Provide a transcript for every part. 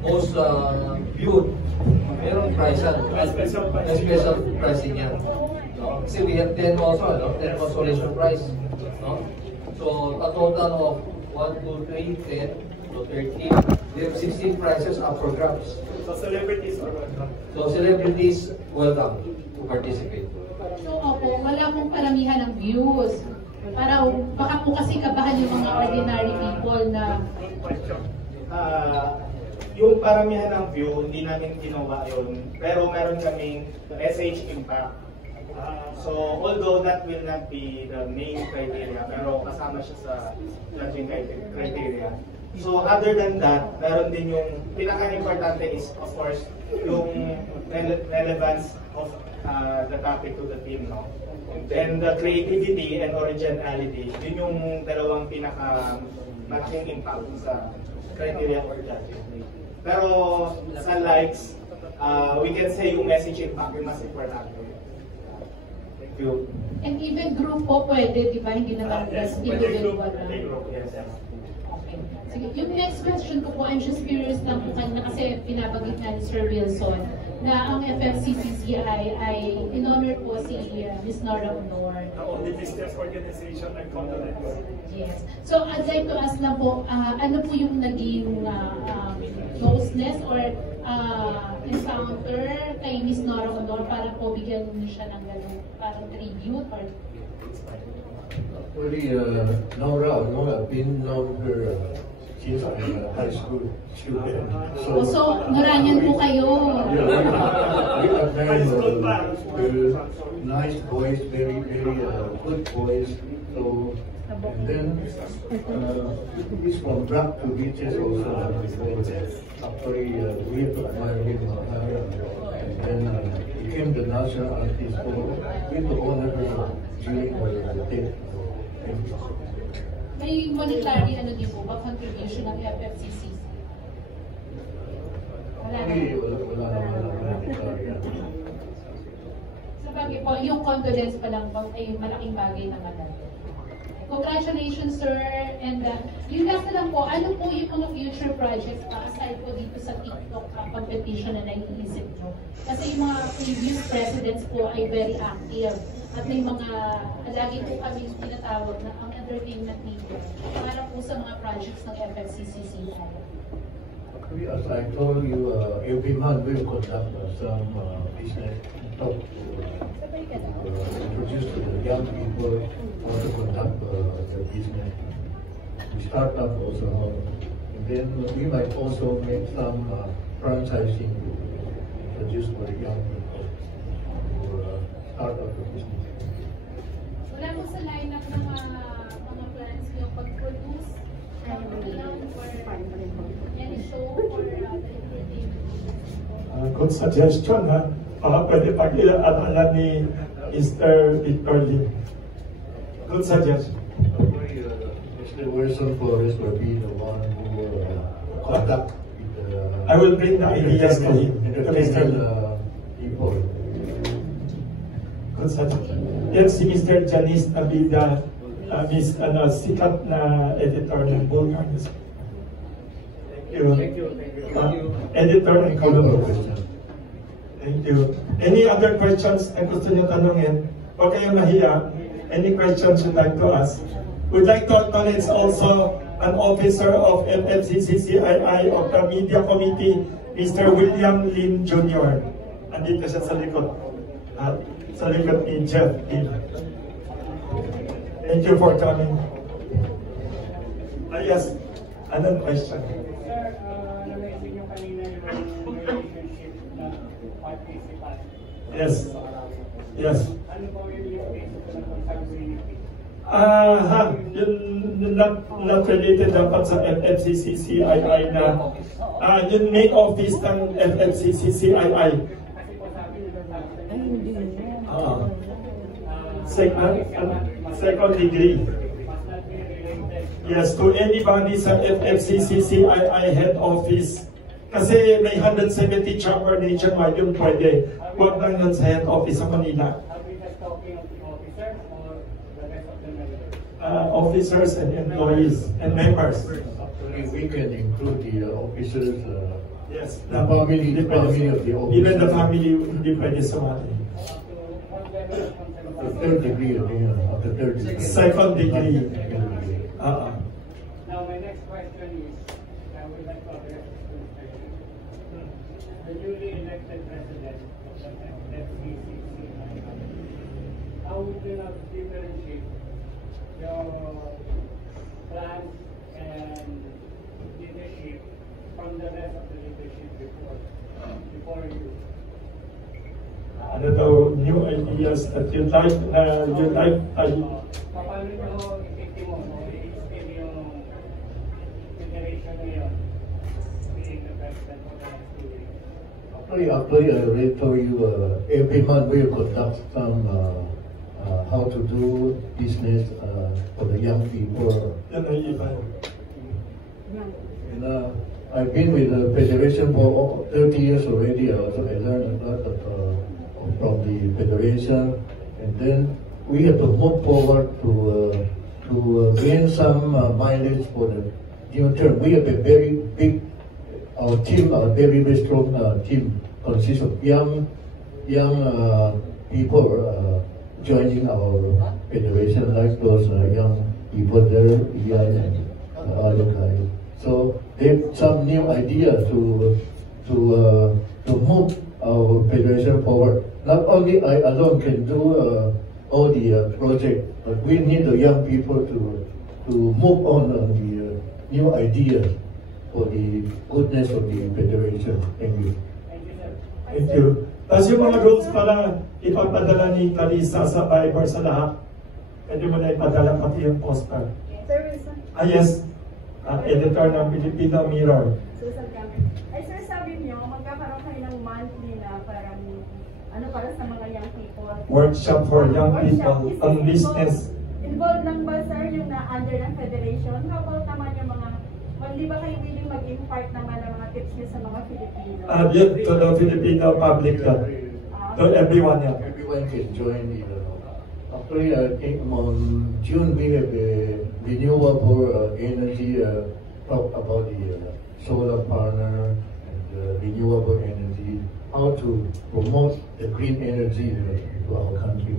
most viewed, merong price yan. Special pricing yan. No? Kasi we have 10 also, no? 10 consolation prize. No? So, a total of 1, 2, 3, 10, so 13. We have 16 prizes up for grabs. So, celebrities are welcome. So, celebrities, welcome to participate. So, opo, wala pong paramihan ng views. Para baka po kasi kabahan yung mga ordinary people na... Yung paramihan ng view, hindi namin ginawa yun. Pero meron kaming SH impact. So, although that will not be the main criteria, pero kasama siya sa judging criteria. So, other than that, meron din yung pinaka-importante is, of course, yung relevance of the topic to the theme, no? And the creativity and originality, yun yung dalawang pinaka-malaking impact sa criteria for judging. Pero sa likes, we can say yung message impact yung mas importante. Thank you. And even group po pwede, di ba? Hindi naman Yes, individual. group, yes. Okay. Sige, yung next question ko po, I'm just curious lang po kanina kasi pinabagit na ni Sir Wilson na ang FFCCCI ay in-honor po si Ms. Nora Honor. The only business organization and condolence. Yes. So I'd like to ask lang po, ano po yung naging closeness or encounter kay Ms. Nora Honor para po bigyan niyo siya ng ganun, parang tribute or... Actually, Nora, I've been known her since I'm a high school student. So Noranyan po kayo. Yeah, we admire her nice voice, very good voice. So, and then he's from Black to Beaches also. Actually, we admire him, and then became the national artist. So we to honor her during our day. May monetary din po ba contribution ng FFCCC? Wala naman. Sa bagay po, yung condolence pa lang po ay malaking bagay naman natin. Congratulations, sir. And yung last na lang po, ano po yung mga future projects pa aside po dito sa TikTok competition na naiisip nyo? Kasi yung mga previous presidents po ay very active. At may mga, lagi po kami tinatawag na ang entertainment dito para po sa mga projects ng FFCCCI. As I told you, every month we'll conduct some business talk to introduce to the young people how to conduct their business. We start up also, and then we might also make some franchising to introduce for the young people to start up the business. Wala po sa lineup ng mga plans niyo pag-produce any show or entertainment? Good suggestion, ha? Pwede pag-iaala ni Mr. Victor Lim. Good suggestion. Mr. Wilson Flores will be the one who will conduct I will bring the ideas to him. People. Good suggestion. Yan si Mr. Janice Nabida, sikat na editor ng Bulgar. Thank you. Editor and column. Thank you. Any other questions na gusto niyo tanungin? Huwag kayong mahiya. Any questions you'd like to ask? We'd like to acknowledge also an officer of FFCCCI of the Media Committee, Mr. William Lim Jr. Andito siya sa likod. Sa likod ni Jeff Lim. Thank you for coming. Yes, another question. Sir, na-mention nyo kanina yung relationship na participant. Yes. Yes. Ano po yung relationship na consanguinity? Yun not related dapat sa FFCCCI na yung main office ng FFCCCI. Kasi po sabi nila second degree. Yes, to anybody sa FFCCCI head office. Kasi may 170 chamber nationwide, yun pwede. Huwag lang yun sa head office sa Manila. Are we just talking of the officers or the rest of the members? Officers and employees and members. Actually, we can include the officers, Yes. the family of the officers. Even the family hindi pwede sumali. The third degree, of the third degree. Second degree. Now, my next question is, I would like to address this question. The newly elected president of the FCCC, how would you not differentiate your plans and leadership from the rest of the leadership before you? Ano daw, new ideas that you like, Paano nyo i-take mo, i-explain yung generation ngayon, being the president of the next 2 years? Actually, I already told you, every month we conduct some how to do business for the young people. Yan ay iba. And, I've been with the Federation for 30 years already. I learned a lot from the Federation, and then we have to move forward to gain some mileage for the new term. We have a very big, our team, a very, very strong team, consists of young people joining our Federation, like those young people there, Ian and other guys. So they have some new idea to move our Federation forward. Not only I alone can do all the project, but we need the young people to move on the new ideas for the goodness of the Federation. Thank you. Thank you, sir. Thank you. Tapos yung mga rules pala, ipapadala ni Kalisa sa Viber sa lahat. Pwede mo na ipadala pati yung poster. Yes. Editor ng Filipino Mirror. Susan Cameron. Ay sir, sabi niyo, magkakaroon kayo ng monthly na parang, para sa mga young people. Workshop for young people on business. Involved lang ba sir yung na-under ng Federation? How about naman yung mga, di ba kayo willing mag-impart naman ng mga tips niyo sa mga Filipino? Yun, to the Filipino public, to everyone. Yeah. Everyone can join the. Actually, I think on June we have a renewable energy talk about the solar panel and renewable energy, how to promote the green energy to our country.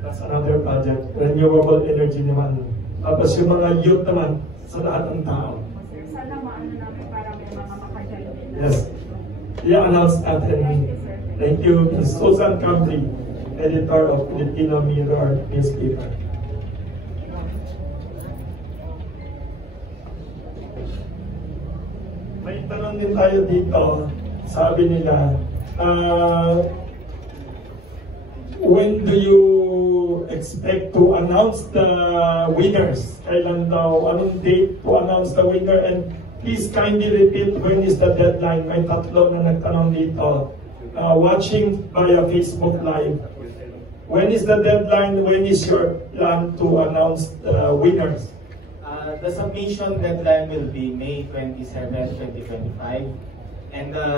That's another project. Renewable energy naman. Tapos yung mga youth naman sa lahat ng tao. Sir, sana maano namin para may mga makajoin din. Yes. I-announce natin. Thank you, Ms. Susan Cameron, editor of Filipino Mirror newspaper. May tanong din tayo dito. Sabi nila, when do you expect to announce the winners? Kailan daw? Anong date to announce the winner? And please kindly repeat, when is the deadline? May tatlo na nagtanong dito. Watching via Facebook Live. When is the deadline? When is your plan to announce the winners? The submission deadline will be May 27, 2025, and the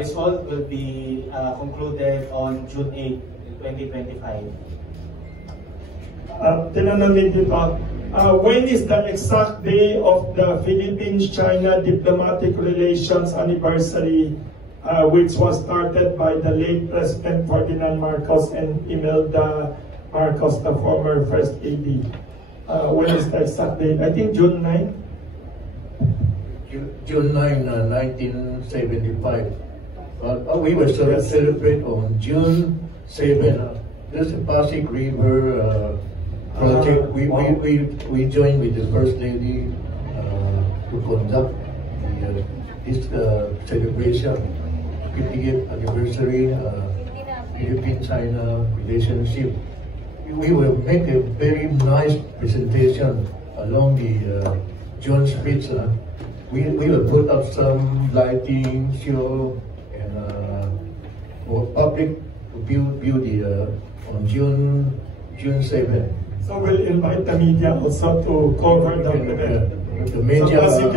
result will be concluded on June 8, 2025. Tinanong din dito, when is the exact day of the Philippines-China diplomatic relations anniversary, which was started by the late President Ferdinand Marcos and Imelda Marcos, the former First Lady? When is the exact date? I think June 9? June 9, 1975. We will celebrate on June 7. This is Pasig River project. We joined with the First Lady to conduct this celebration, 50th anniversary Philippine-China relationship. We will make a very nice presentation along the John Street. We will put up some lighting show and for public to view the on June 7. So we'll invite the media also to cover the event. The media so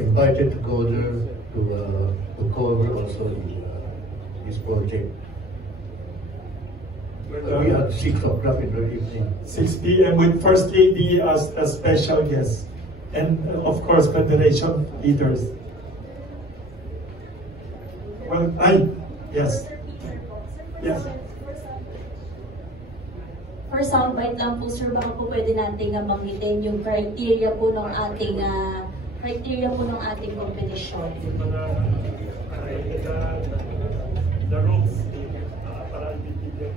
invited to go there to cover also this project. We at 6 o'clock in the evening. 6 p.m. with First Lady as a special guest. and of course federation leaders. Well, yes. Yes. For soundbite lang po, sir, baka po pwede natin banggitin yung criteria po ng ating competition. The rules para bibigyan.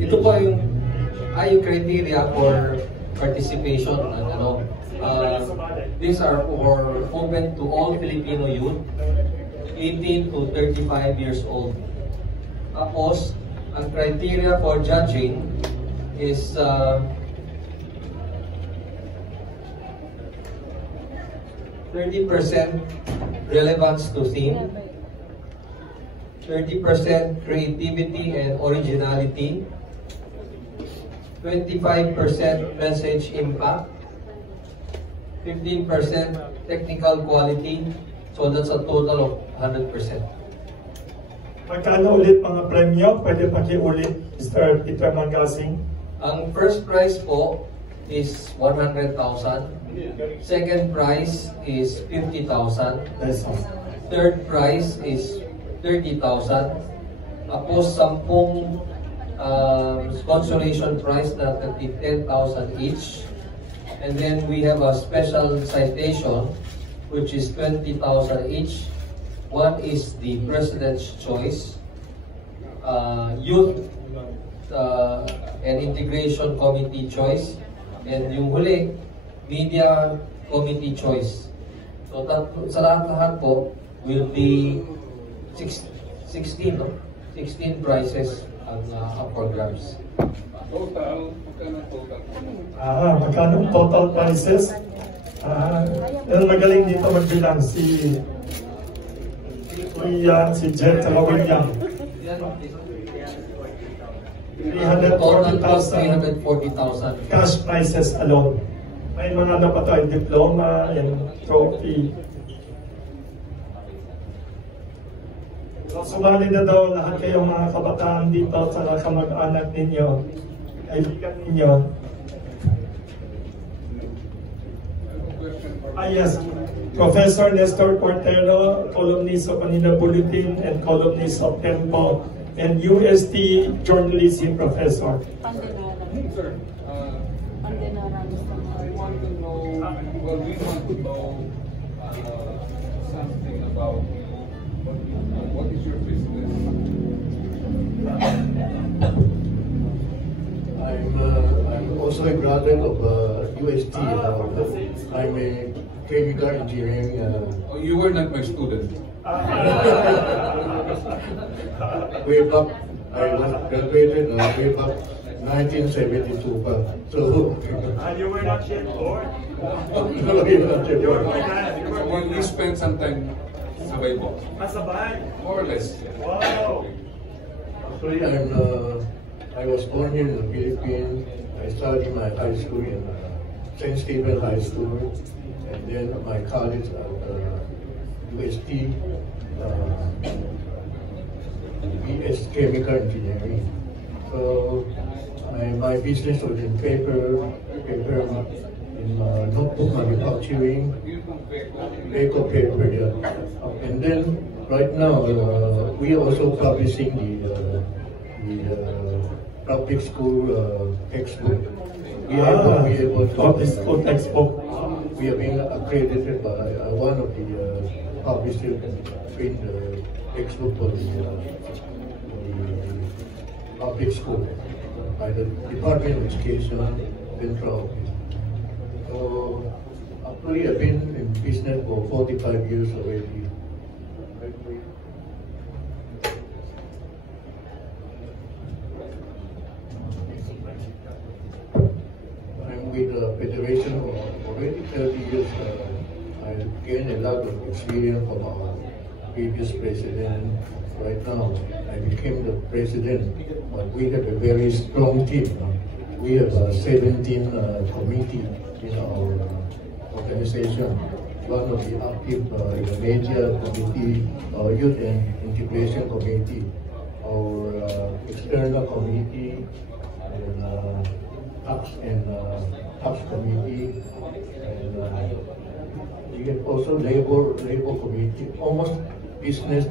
Ito po yung criteria for participation. These are for open to all Filipino youth 18 to 35 years old. Tapos, ang criteria for judging is 30% relevance to theme, 30% creativity and originality, 25% message impact, 15% technical quality, so that's a total of 100%. Magkano ulit mga premyo? Pwede pakiulit, Mr. Peter Mangasing? Ang first prize po is 100,000. Second prize is 50,000. Third prize is 30,000. Tapos 10 consolation prize na 10,000 each. And then we have a special citation which is 20,000 each. One is the President's Choice, Youth and Integration Committee Choice, and yung huli, Media Committee Choice. So sa lahat po will be 16 prizes ang programs. Total, magkano total? Magkano total prizes? Magaling dito magbilang si Jet at William. 340,000 cash prizes alone. May mga pa tayo, diploma and trophy. So, sumali na daw lahat kayong mga kabataan dito sa kamag-anak ninyo, kaibigan ninyo. Yes, Professor Nestor Cortero, columnist of Manila Bulletin and columnist of Tempo, and UST journalism professor. Sir, I want to know, well, we want to know something about you. What is your business? I'm also a graduate of UST. I'm a chemical engineering. Oh, you were not my student. Way back, I was graduated way back 1972 pa. So, You were not yet born? no, you're not yet born. So you spent some time sabay po? Masabay? More or less. Wow! Actually, I was born here in the Philippines. I studied my high school in St. Stephen High School, and then my college at UST, BS Chemical Engineering. So my business was in paper in notebook manufacturing, Beko paper, yeah. And then right now we are also publishing the public school textbook. We are able to public school textbook. We are being accredited by one of the publishers in the textbook for the public school by the Department of Education, Central Office. So actually I've been in business for 45 years already. I'm with the Federation for already 30 years. I gained a lot of experience from our previous president. Right now, I became the president, but we have a very strong team. We have 17 committee in our organization. One of the active in the media committee, our youth and integration committee, our external committee, and tax committee, and we have also labor committee, almost business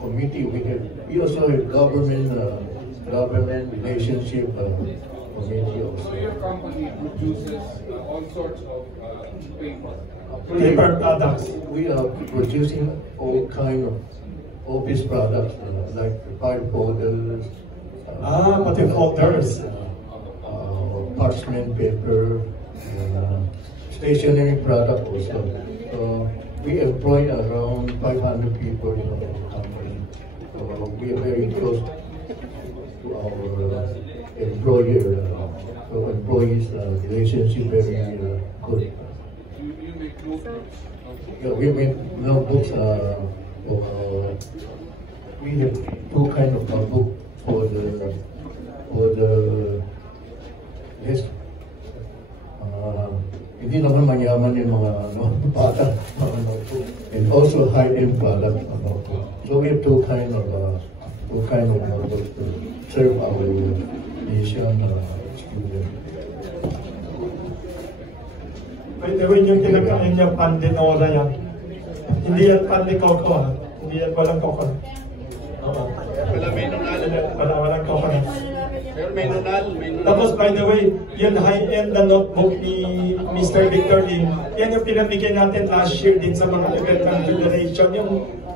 committee. We also have government relationship committee also. So your company produces all sorts of paper. Paper products. We are producing all kind of office products like file folders. Pati folders. Parchment paper, stationery product also. So we employ around 500 people in our company. So we are very close to our employer. So employees relationship very good. You make notebooks. Yeah, we make notebooks. We have two kind of notebook for the yes. Hindi naman manyaman yung mga bata, and also high-end product. So we have two kind of notebooks to serve our nation students. By the way, yung kinakain niya pandinora yan. Hindi yan pandikoko ha. Hindi yan walang koko. Walang koko na. Pero may nunal. Tapos by the way, yung high-end na notebook ni Mr. Victor Lim, yan yung pinamigay natin last year din sa mga event ng Federation.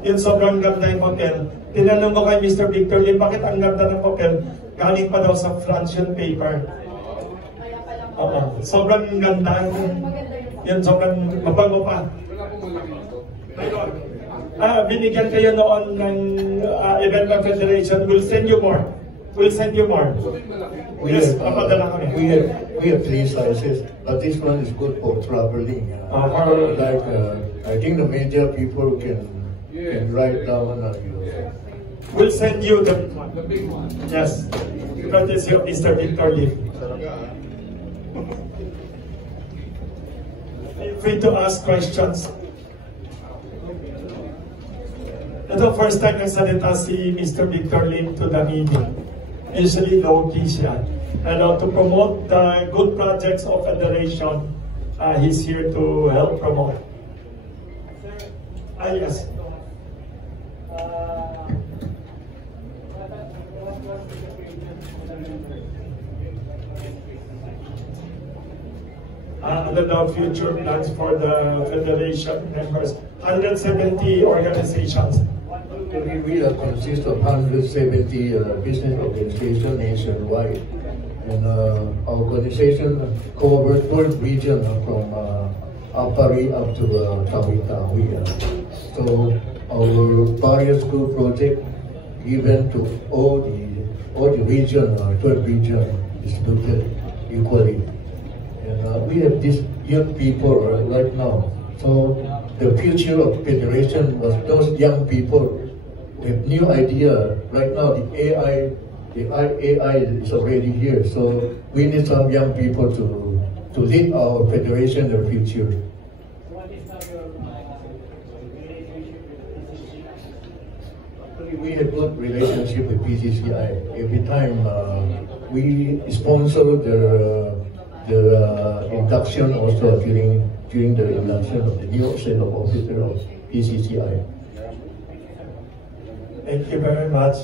Yung sobrang ganda yung papel. Tinanong ko kay Mr. Victor Lim, bakit ang ganda ng papel? Galing pa daw sa France yung paper. Sobrang ganda. Yan, sobrang mabago pa. Binigyan kayo noon ng event ng Federation. We'll send you more. Yes, papadala kami. We have three sizes, but this one is good for traveling. Like I think the media people can write down. We'll send you the big one. Yes, that is your Mr. Victor Lim. Feel free to ask questions. Ito first time nagsalita si Mr. Victor Lim to the meeting. Usually low-key siya. And to promote the good projects of Federation, he's here to help promote. Yes. Under the future plans for the Federation members, 170 organizations. We consist of 170 business organizations nationwide, and our organization covers 12 regions from Apari up to Tawi-Tawi. So our various school project given to all the region, 12 regions distributed equally. And we have these young people right now. So the future of Federation was those young people with new idea. Right now, the AI is already here. So we need some young people to lead our Federation in the future. We have good relationship with PCCI. Every time we sponsor the induction also during the induction of the new set of officers of PCCI. Thank you very much.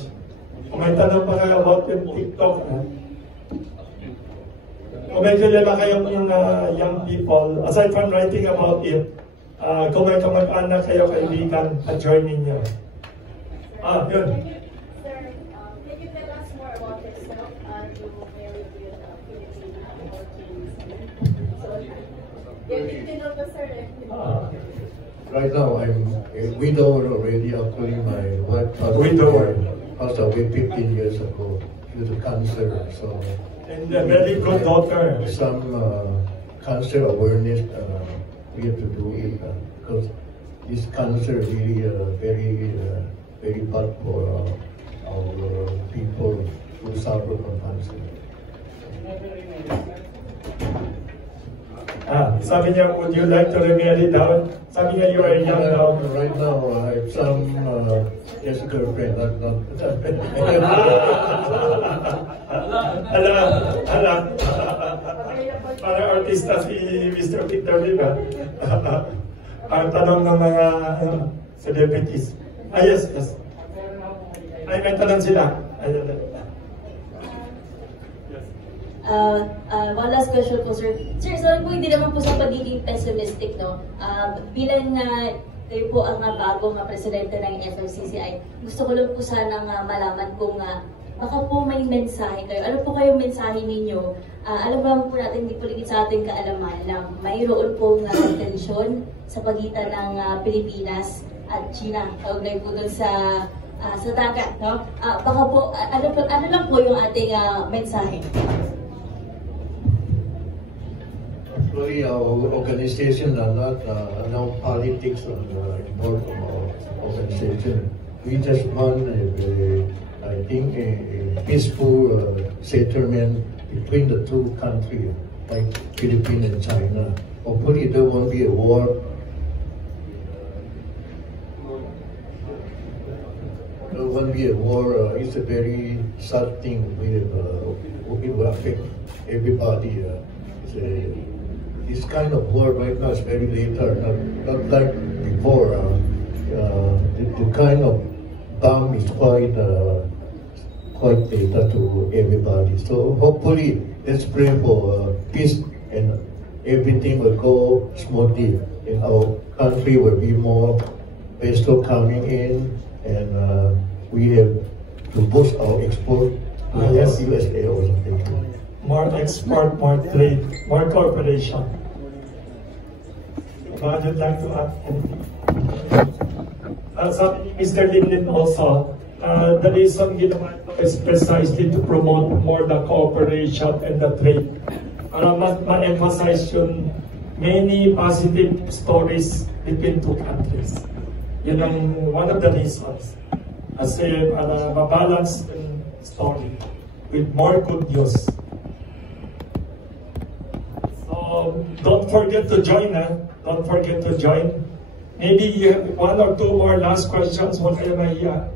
Kung may tanong pa kayo about yung TikTok, kung may kilala kayong young people, aside from writing about it, kung may kamag-anak kayo, kaibigan, join ninyo. Yun. Sir, can you tell us more about yourself and you married with a Filipino or sir? Right now, I'm a widower already. Actually, my wife passed away 15 years ago due to cancer. So, and a very good daughter. Some cancer awareness we have to do it because this cancer is really very bad for our people who suffer from cancer. Sabi niya, would you like to remarry daw? Sabi niya, you are young daw. Right now, I have some ex-girlfriend, not. Hala. Para artista si Mr. Victor, di ba? Ang tanong ng mga celebrities. Yes. Ay, may tanong sila. One last question po, sir. Sir, sorry po, hindi naman po sa pagiging pessimistic, no? Bilang kayo po ang bagong presidente ng FFCCI, gusto ko lang po sanang malaman kung baka po may mensahe kayo. Ano po kayong mensahe ninyo? Alam mo po natin, hindi po ligid sa ating kaalaman na mayroon pong tensyon sa pagitan ng Pilipinas at China. Kaugnay po doon sa dagat, no? Baka po, ano lang po yung ating mensahe? Actually, our organization are not now politics involved from our organization. We just want I think a peaceful settlement between the two countries, like Philippines and China. Hopefully there won't be a war. There won't be a war. It's a very sad thing. It will affect everybody. This kind of war right now is very later, not like before. The kind of bomb is quite later to everybody. So hopefully, let's pray for peace and everything will go smoothly. And our country will be more peso coming in, and we have to boost our export to USA or something. More export, more trade, more cooperation. But I'd like to add anything. Sabi ni Mr. Linden also, the reason ginawa ito is precisely to promote more the cooperation and the trade. Para ma-emphasize yung many positive stories between two countries. Yun ang one of the reasons. Kasi para ma-balance yung story with more good news. Don't forget to join, Don't forget to join. Maybe you have one or two more last questions. Huwag kayo mahiya.